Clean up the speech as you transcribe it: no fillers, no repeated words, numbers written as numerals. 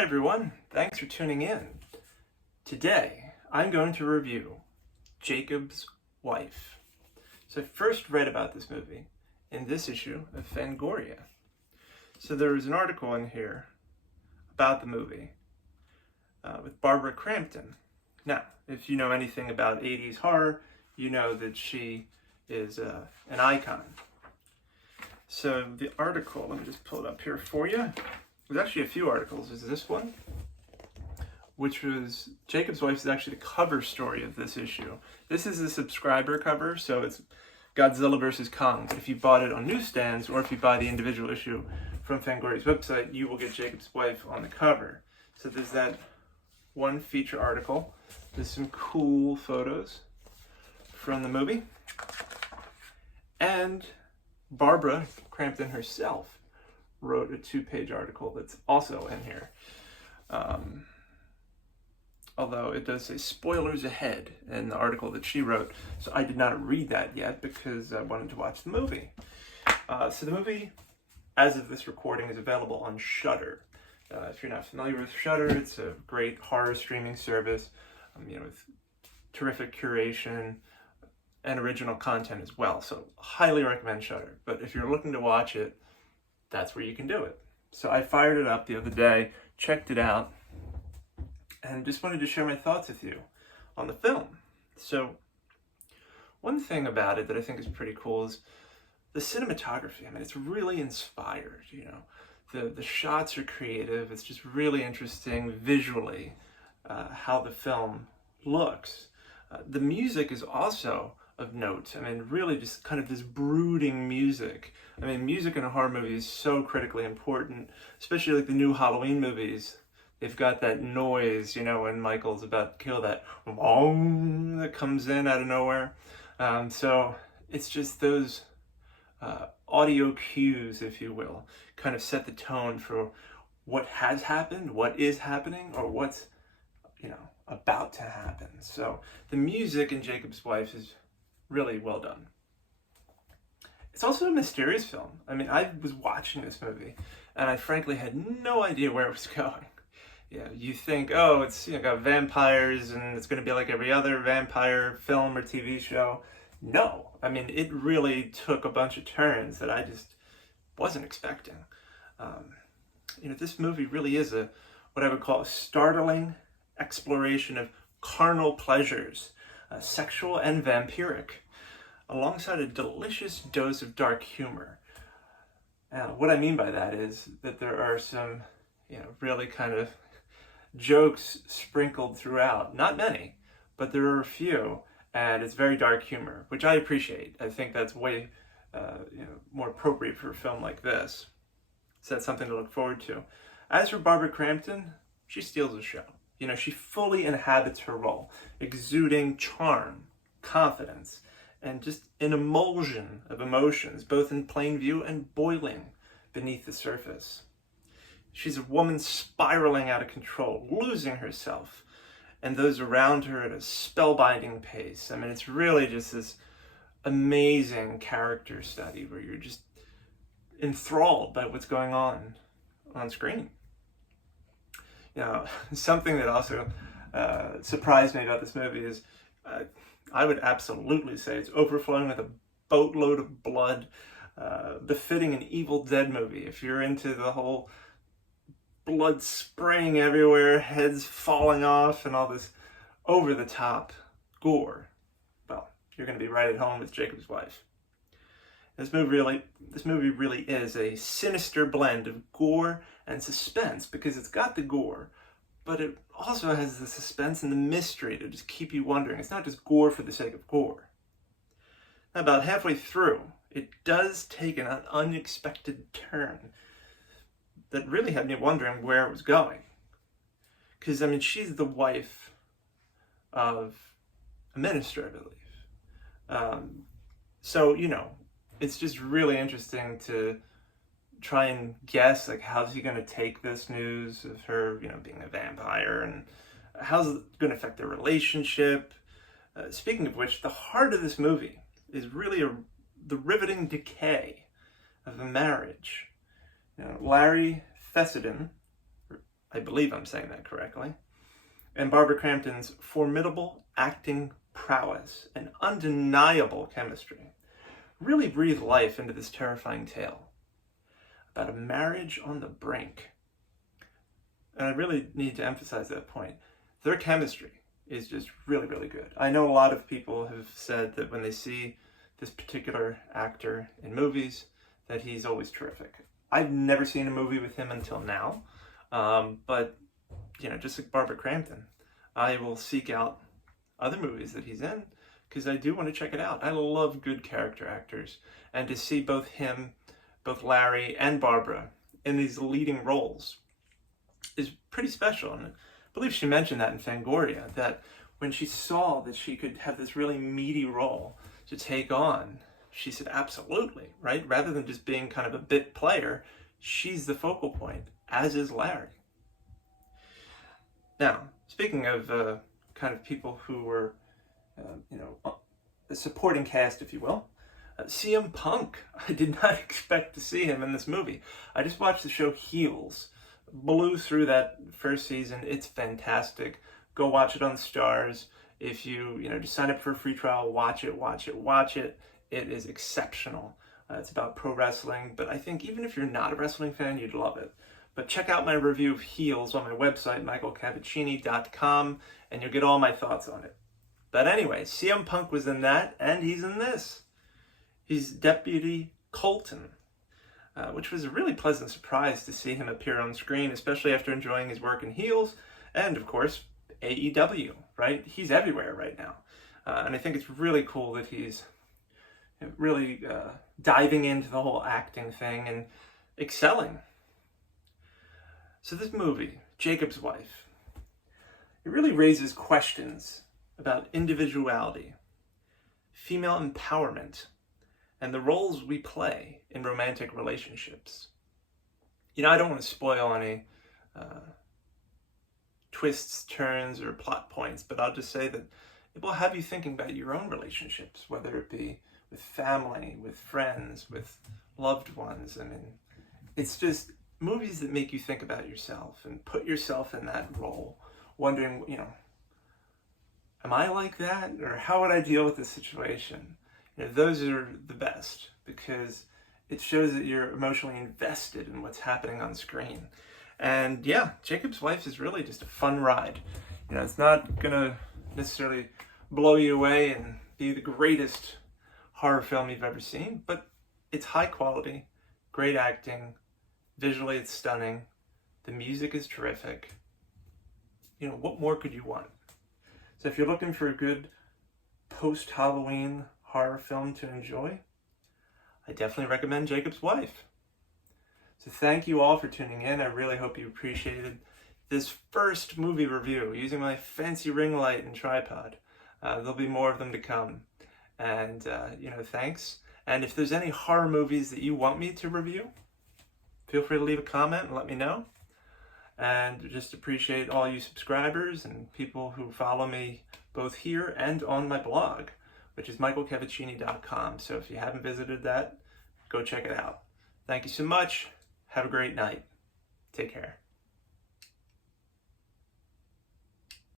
Hi everyone, thanks for tuning in. Today, I'm going to review Jakob's Wife. So I first read about this movie in this issue of Fangoria. So there was an article in here about the movie with Barbara Crampton. Now, if you know anything about 80s horror, you know that she is an icon. So the article, let me just pull it up here for you. There's actually a few articles. There's this one, which was Jakob's Wife is actually the cover story of this issue. This is a subscriber cover, so it's Godzilla vs. Kong. But if you bought it on newsstands or if you buy the individual issue from Fangoria's website, you will get Jakob's Wife on the cover. So there's that one feature article. There's some cool photos from the movie. And Barbara Crampton herself wrote a 2-page article that's also in here. Although it does say spoilers ahead in the article that she wrote, so I did not read that yet because I wanted to watch the movie. So the movie, as of this recording, is available on Shudder. If you're not familiar with Shudder, it's a great horror streaming service, with terrific curation and original content as well. So highly recommend Shudder. But if you're looking to watch it, that's where you can do it. So I fired it up the other day, checked it out, and just wanted to share my thoughts with you on the film. So one thing about it that I think is pretty cool is the cinematography. I mean, it's really inspired, The shots are creative. It's just really interesting visually how the film looks. The music is also of note. I mean, really just kind of this brooding music. I mean, music in a horror movie is so critically important, especially like the new Halloween movies. They've got that noise, when Michael's about to kill, that boom that comes in out of nowhere. So it's just those audio cues, if you will, kind of set the tone for what has happened, what is happening, or what's, about to happen. So the music in Jakob's Wife is really well done. It's also a mysterious film. I mean, I was watching this movie and I frankly had no idea where it was going. You think, oh, it's got vampires and it's going to be like every other vampire film or TV show. No, I mean, it really took a bunch of turns that I just wasn't expecting. This movie really is what I would call a startling exploration of carnal pleasures, sexual and vampiric, alongside a delicious dose of dark humor. Now, what I mean by that is that there are some, really kind of jokes sprinkled throughout. Not many, but there are a few, and it's very dark humor, which I appreciate. I think that's way, more appropriate for a film like this. So that's something to look forward to. As for Barbara Crampton, she steals the show. She fully inhabits her role, exuding charm, confidence, and just an emulsion of emotions, both in plain view and boiling beneath the surface. She's a woman spiraling out of control, losing herself, and those around her at a spellbinding pace. I mean, it's really just this amazing character study where you're just enthralled by what's going on screen. Something that also surprised me about this movie is I would absolutely say it's overflowing with a boatload of blood, befitting an Evil Dead movie. If you're into the whole blood spraying everywhere, heads falling off, and all this over-the-top gore, well, you're going to be right at home with Jakob's Wife. This movie really is a sinister blend of gore and suspense, because it's got the gore, but it also has the suspense and the mystery to just keep you wondering. It's not just gore for the sake of gore. Now, about halfway through, it does take an unexpected turn that really had me wondering where it was going. Because, she's the wife of a minister, I believe. So, it's just really interesting to try and guess, how's he going to take this news of her, being a vampire, and how's it going to affect their relationship. Speaking of which, the heart of this movie is really the riveting decay of a marriage. Larry Fessenden, I believe I'm saying that correctly. And Barbara Crampton's formidable acting prowess and undeniable chemistry really breathe life into this terrifying tale about a marriage on the brink. And I really need to emphasize that point. Their chemistry is just really, really good. I know a lot of people have said that when they see this particular actor in movies, that he's always terrific. I've never seen a movie with him until now, but just like Barbara Crampton, I will seek out other movies that he's in because I do want to check it out. I love good character actors, and to see both him, both Larry and Barbara in these leading roles is pretty special. And I believe she mentioned that in Fangoria, that when she saw that she could have this really meaty role to take on, she said, absolutely, right? Rather than just being kind of a bit player, she's the focal point, as is Larry. Now, speaking of kind of people who were, the supporting cast, if you will, CM Punk. I did not expect to see him in this movie. I just watched the show Heels. Blew through that first season. It's fantastic. Go watch it on Stars. If you just sign up for a free trial, watch it. It is exceptional. It's about pro wrestling, but I think even if you're not a wrestling fan, you'd love it. But check out my review of Heels on my website, michaelcavacini.com, and you'll get all my thoughts on it. But anyway, CM Punk was in that, and he's in this. He's Deputy Colton, which was a really pleasant surprise to see him appear on screen, especially after enjoying his work in Heels, and of course, AEW, right? He's everywhere right now. And I think it's really cool that he's really diving into the whole acting thing and excelling. So this movie, Jacob's Wife, it really raises questions about individuality, female empowerment, and the roles we play in romantic relationships. I don't want to spoil any twists, turns, or plot points, but I'll just say that it will have you thinking about your own relationships, whether it be with family, with friends, with loved ones. I mean, it's just movies that make you think about yourself and put yourself in that role, wondering, am I like that? Or how would I deal with this situation? Those are the best because it shows that you're emotionally invested in what's happening on screen. And yeah, Jacob's Wife is really just a fun ride. It's not gonna necessarily blow you away and be the greatest horror film you've ever seen, but it's high quality, great acting, visually it's stunning, the music is terrific. What more could you want? So if you're looking for a good post-Halloween horror film to enjoy, I definitely recommend Jacob's Wife. So thank you all for tuning in. I really hope you appreciated this first movie review using my fancy ring light and tripod. There'll be more of them to come. And, thanks. And if there's any horror movies that you want me to review, feel free to leave a comment and let me know. And just appreciate all you subscribers and people who follow me both here and on my blog, which is michaelcavacini.com. So if you haven't visited that, go check it out. Thank you so much. Have a great night. Take care.